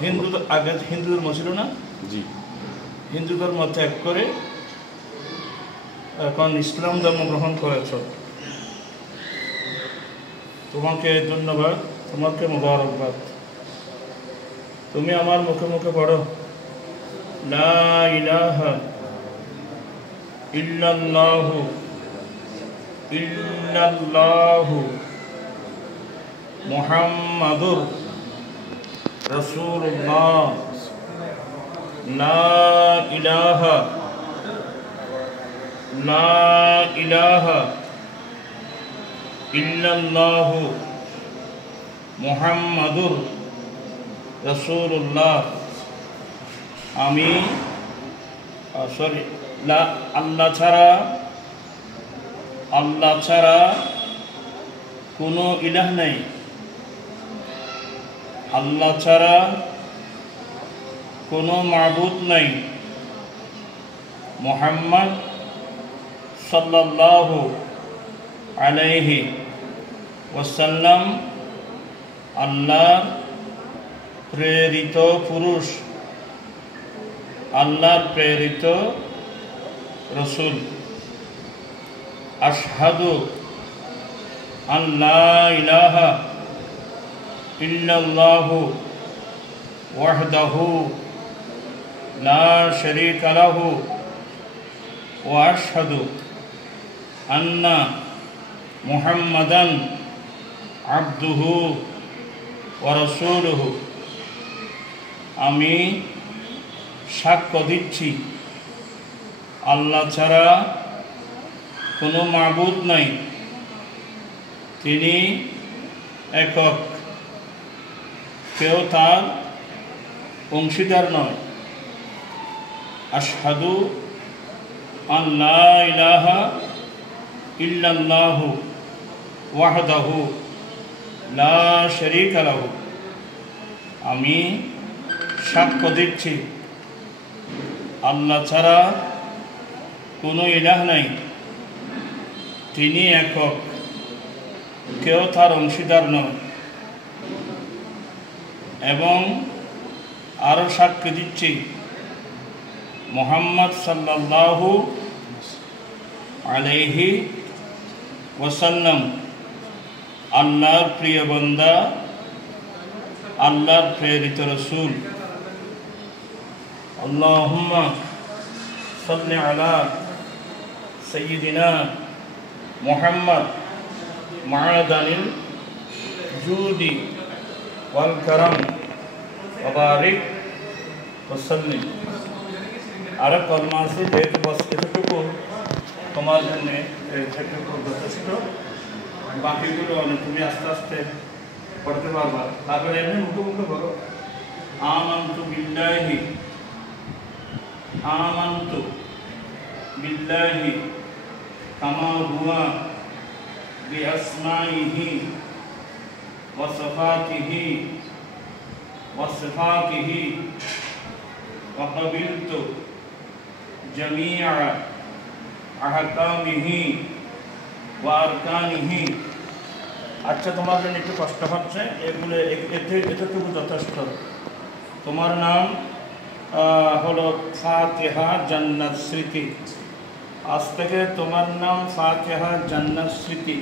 হিন্দু আগে হিন্দু ধর্ম ছিল না, জি হিন্দু ধর্ম ত্যাগ করে এখন ইসলাম ধর্ম গ্রহণ করেছ, তোমাকে ধন্যবাদ, তোমাকে মোবারকবাদ। তুমি আমার মুখে মুখে পড়ো, লা ইলাহা ইল্লাল্লাহু ইল্লাল্লাহু মুহাম্মাদুর রাসূলুল্লাহ, লা ইলাহা ইল্লাল্লাহু মুহাম্মাদুর রাসূলুল্লাহ। আমি আল্লাহ ছাড়া কোনো ইলাহ নেই, আল্লাহ ছাড়া কোনো মাবুদ নাই। মুহাম্মদ সাল্লাল্লাহু আলাইহি ওয়াসাল্লাম আল্লাহর প্রেরিত পুরুষ, আল্লাহর প্রেরিত রসুল। আশহাদু আন লা ইলাহা ইল্লাল্লাহু ওয়াহদাহু লা শারীকা লাহু ওয়া আশহাদু আন্না মুহাম্মাদান আবদুহু ওয়া রাসূলুহু। আমি সাক্ষ্য দিচ্ছি আল্লাহ ছাড়া কোনো মাবুদ নাই, তিনি একক, কেউ তার অংশীদার নয়। আশহাদু আন লা ইলাহা ইল্লাল্লাহু ওয়াহদাহু লা শারীকা লাহু। আমি সাক্ষ্য দিচ্ছি আল্লাহ ছাড়া কোনো ইলাহ নাই, তিনি একক, কেউ তার অংশীদার নয়। এবং আরও সাক্ষ্য দিচ্ছি মুহাম্মদ সাল্লাল্লাহু আলাইহি ওয়াসাল্লাম আল্লাহর প্রিয় বান্দা, আল্লাহর প্রেরিত রসুল। আল্লাহুম্মা সাল্লি আলা সাইয়্যিদিনা মুহাম্মদ মা'দানিল জুদি ওয়াল কারাম ওয়া বারিক ওয়া সাল্লিম। আর কলমা আছে, যেহেতু বস এতটুকু তোমার জন্য এতটুকু যথেষ্ট, বাকিগুলো তুমি আস্তে আস্তে পড়তে পারবা। তারপরে এমনি মুখে মুখে বলো, আমানতু বিল্লাহি কামা হুয়া বিআসমাইহি ওয়া সিফাতিহি ওয়া ক্বাবিলতু জামিআ আহকামিহি ওয়া আরকানিহি। আচ্ছা, তোমার জন্য একটু কষ্ট হচ্ছে, এগুলো এতটুকু যথেষ্ট। তোমার নাম হলো ফাতিহা জান্নাত স্মৃতি। আজ থেকে তোমার নাম ফাতিহা জান্নাত স্মৃতি।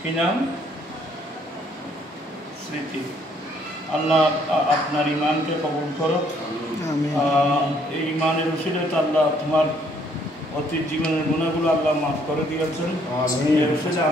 কি নাম? স্মৃতি। আল্লাহ আপনার ইমানকে কবুল করো। এই ইমানের উসিলাতে আল্লাহ তোমার অতীত জীবনের গুণাগুলো আল্লাহ মাফ করে দিয়েছেন।